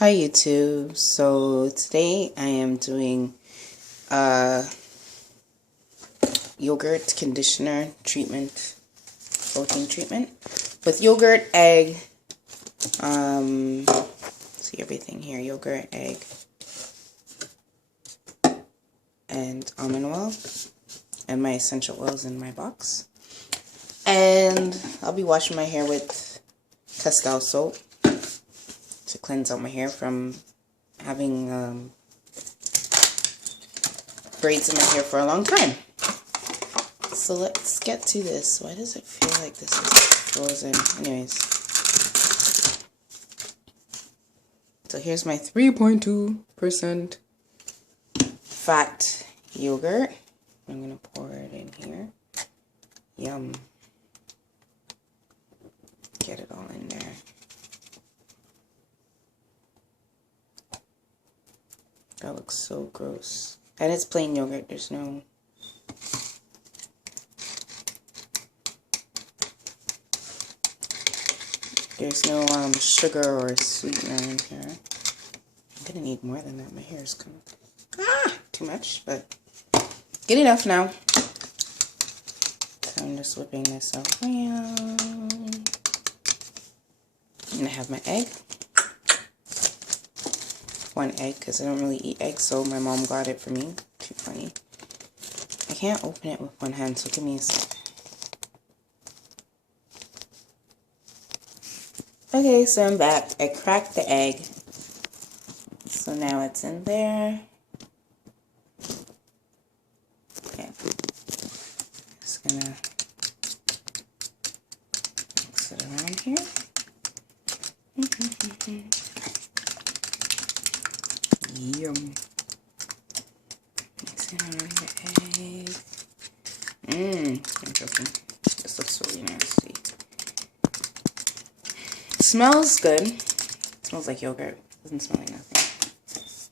Hi YouTube. So today I am doing yogurt conditioner treatment, protein treatment with yogurt, egg, see everything here, yogurt, egg, and almond oil, and my essential oils in my box. And I'll be washing my hair with Castile soap to cleanse out my hair from having braids in my hair for a long time. So let's get to this. Why does it feel like this is frozen? Anyways. So here's my 3.2% fat yogurt. I'm going to pour it in here. Yum. Get it all in there. That looks so gross. And it's plain yogurt. There's no... sugar or sweetener in here. I'm gonna need more than that. My hair is kind of... too much, but good enough now. So I'm just whipping this around. I'm gonna have my egg. One egg, because I don't really eat eggs, so my mom got it for me. Too funny. I can't open it with one hand, so give me a sec. Okay, so I'm back. I cracked the egg. So now it's in there. Okay. Just gonna mix it around here. Yum. Mix it around the egg. I'm joking. This looks really nasty. Smells good. It smells like yogurt. Doesn't smell like nothing.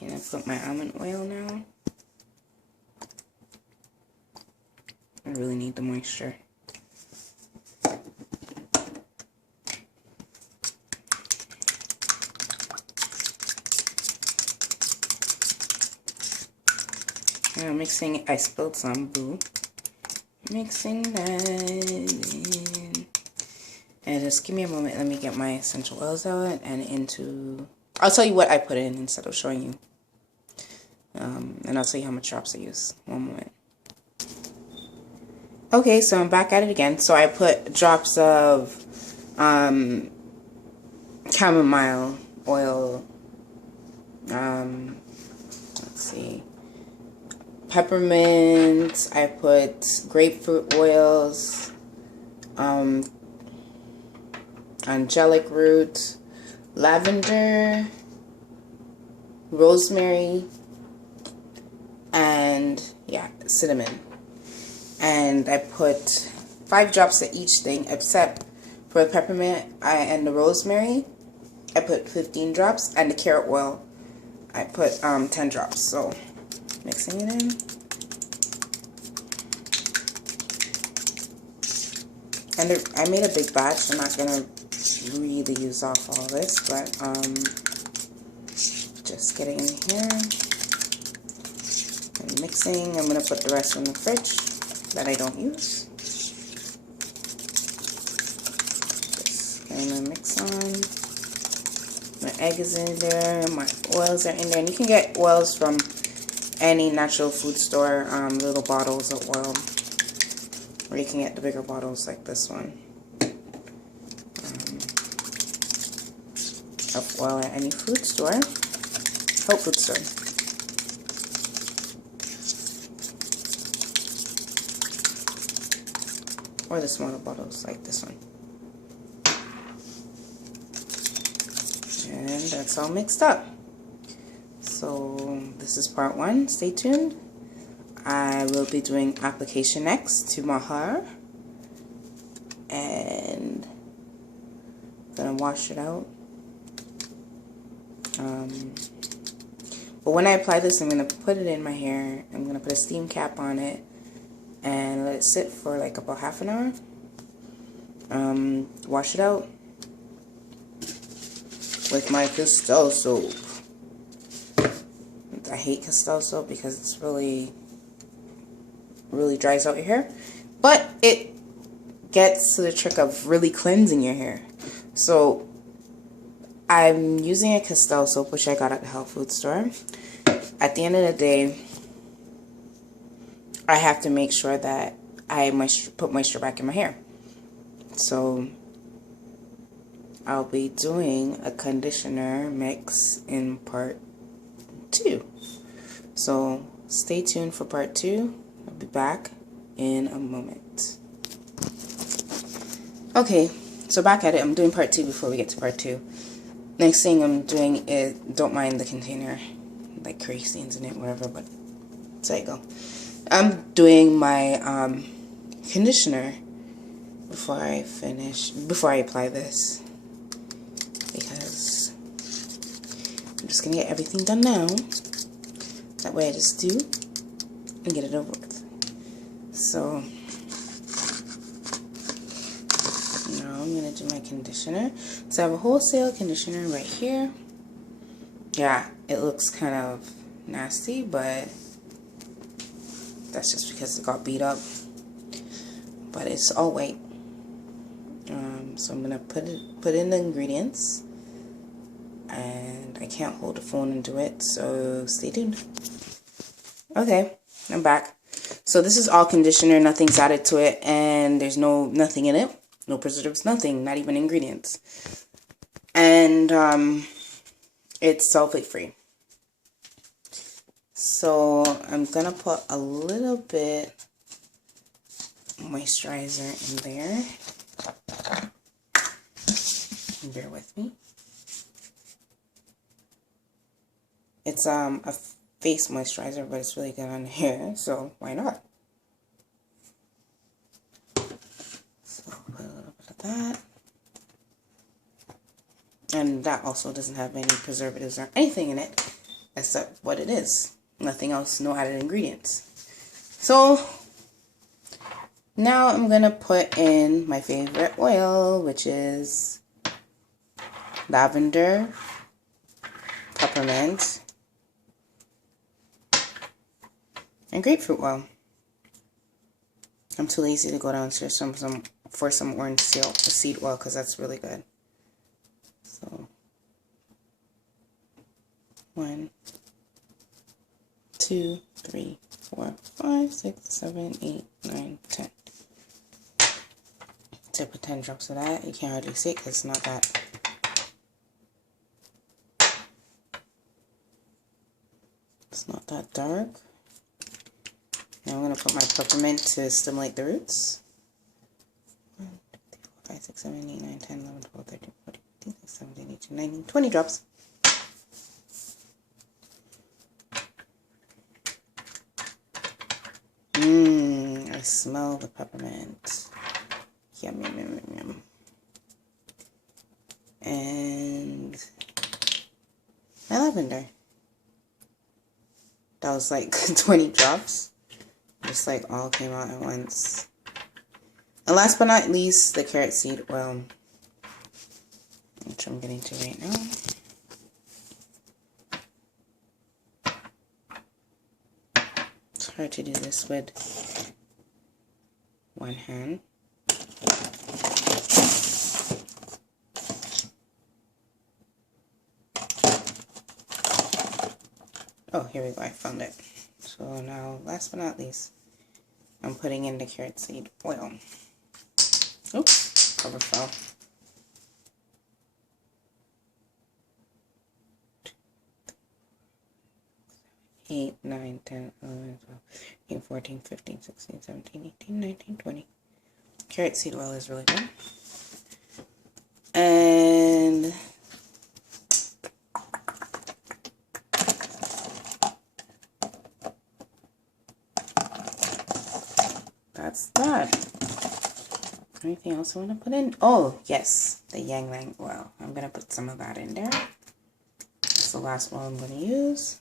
I'm gonna put my almond oil now. I really need the moisture. Mixing, I spilled some, boo. Mixing that in. And just give me a moment, let me get my essential oils out and into... I'll tell you what I put in instead of showing you. And I'll tell you how much drops I use. One moment. Okay, so I'm back at it again. So I put drops of chamomile oil. Let's see. Peppermint. I put grapefruit oils. Angelic root, lavender, rosemary, and yeah, cinnamon. And I put 5 drops of each thing, except for the peppermint and the rosemary, I put 15 drops, and the carrot oil, I put 10 drops. So mixing it in. And I made a big batch. I'm not gonna really use off all this, but just getting in here and mixing. I'm gonna put the rest in the fridge that I don't use. Just getting my mix on. My egg is in there. My oils are in there, and you can get oils from any natural food store. Little bottles of oil, or you can get the bigger bottles like this one. Of oil at any food store, health food store. Or the smaller bottles like this one. And that's all mixed up. So this is part 1. Stay tuned. I will be doing application next to my hair. And I'm gonna wash it out. But when I apply this, I'm going to put it in my hair. I'm going to put a steam cap on it and let it sit for like about half an hour. Wash it out. with my Castile soap. I hate Castile soap because it's really dries out your hair. But it gets to the trick of really cleansing your hair. So I'm using a Castile soap, which I got at the health food store. At the end of the day, I have to make sure that I put moisture back in my hair. So I'll be doing a conditioner mix in part 2. So stay tuned for part 2. I'll be back in a moment. Okay, so back at it. I'm doing part 2 before we get to part 2. Next thing I'm doing is, don't mind the container, like curry stains in it, whatever, but there you go. I'm doing my conditioner before I apply this, because I'm just gonna get everything done now. That way I just do and get it over with. So now I'm gonna do my conditioner. So I have a wholesale conditioner right here. Yeah, it looks kind of nasty, but that's just because it got beat up. But it's all white. So I'm gonna put in the ingredients, and I can't hold the phone and do it, so stay tuned. Okay, I'm back. So this is all conditioner, nothing's added to it, and there's nothing in it, no preservatives, nothing, not even ingredients, and it's sulfate free. So I'm gonna put a little bit moisturizer in there. Bear with me. It's a face moisturizer, but it's really good on hair, so why not? So put a little bit of that. And that also doesn't have any preservatives or anything in it except what it is. Nothing else, no added ingredients. So now I'm gonna put in my favorite oil, which is lavender, peppermint, and grapefruit oil. I'm too lazy to go downstairs for some orange seed oil because that's really good. So 1, 2, 3, 4, 5, 6, 7, 8, 9, 10. So put 10 drops of that. You can't hardly see it because it's not that. It's not that dark. Now I'm going to put my peppermint to stimulate the roots. 1, 2, 3, 4, 5, 6, 7, 8, 9, 10, 11, 12, 13, 14, 15, 16, 17, 18, 19, 20 drops. I smell the peppermint. Yum, yum, yum, yum, yum. And my lavender. That was like 20 drops. Just like all came out at once. And last but not least, the carrot seed oil, which I'm getting to right now. It's hard to do this with one hand. Oh, here we go, I found it. So now, last but not least, I'm putting in the carrot seed oil. Oops, cover fell. 8, 9, 10, 11, 12, 13, 14, 15, 16, 17, 18, 19, 20. Carrot seed oil is really good. And that's that. Anything else I want to put in? Oh, yes, the Yang Lang oil. I'm going to put some of that in there. That's the last one I'm going to use.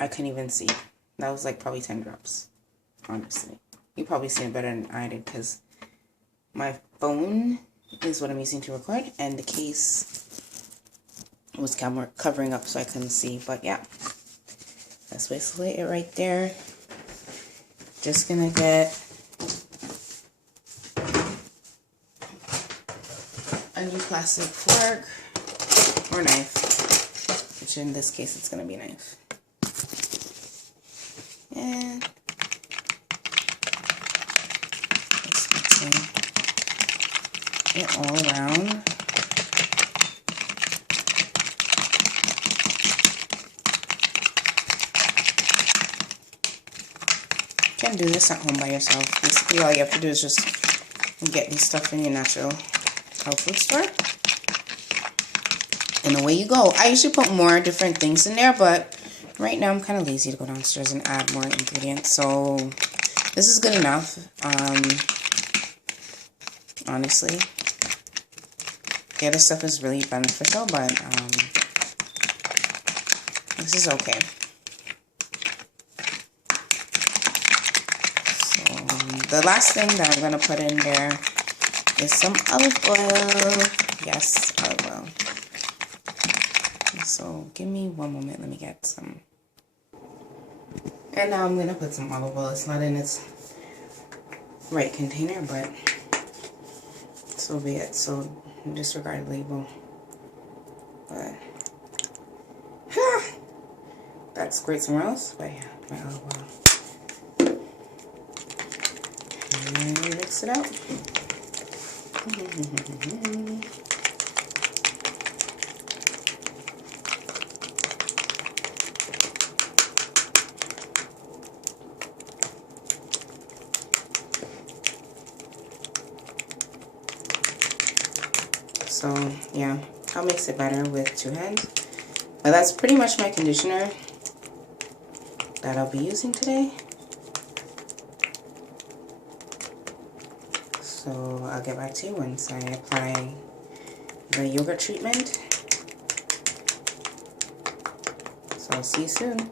I couldn't even see. That was like probably 10 drops, honestly. You probably see it better than I did because my phone is what I'm using to record, and the case was covering up so I couldn't see, but yeah, that's basically it right there. Just gonna get a new plastic fork or knife, which in this case it's gonna be a knife, and just mixing it all around. You can do this at home by yourself. Basically, all you have to do is just get this stuff in your natural health food store, and away you go. I usually put more different things in there, but right now I'm kind of lazy to go downstairs and add more ingredients, so this is good enough. Honestly, the other stuff is really beneficial, but this is okay. The last thing that I'm going to put in there is some olive oil. Yes, olive oil. So give me one moment. Let me get some. And now I'm going to put some olive oil. It's not in its right container, but so be it. So disregard the label. But that's great somewhere else. But yeah, my olive oil. And mix it out. So yeah, I'll mix it better with 2 hands. But that's pretty much my conditioner that I'll be using today. So I'll get back to you once I apply the yogurt treatment. So I'll see you soon.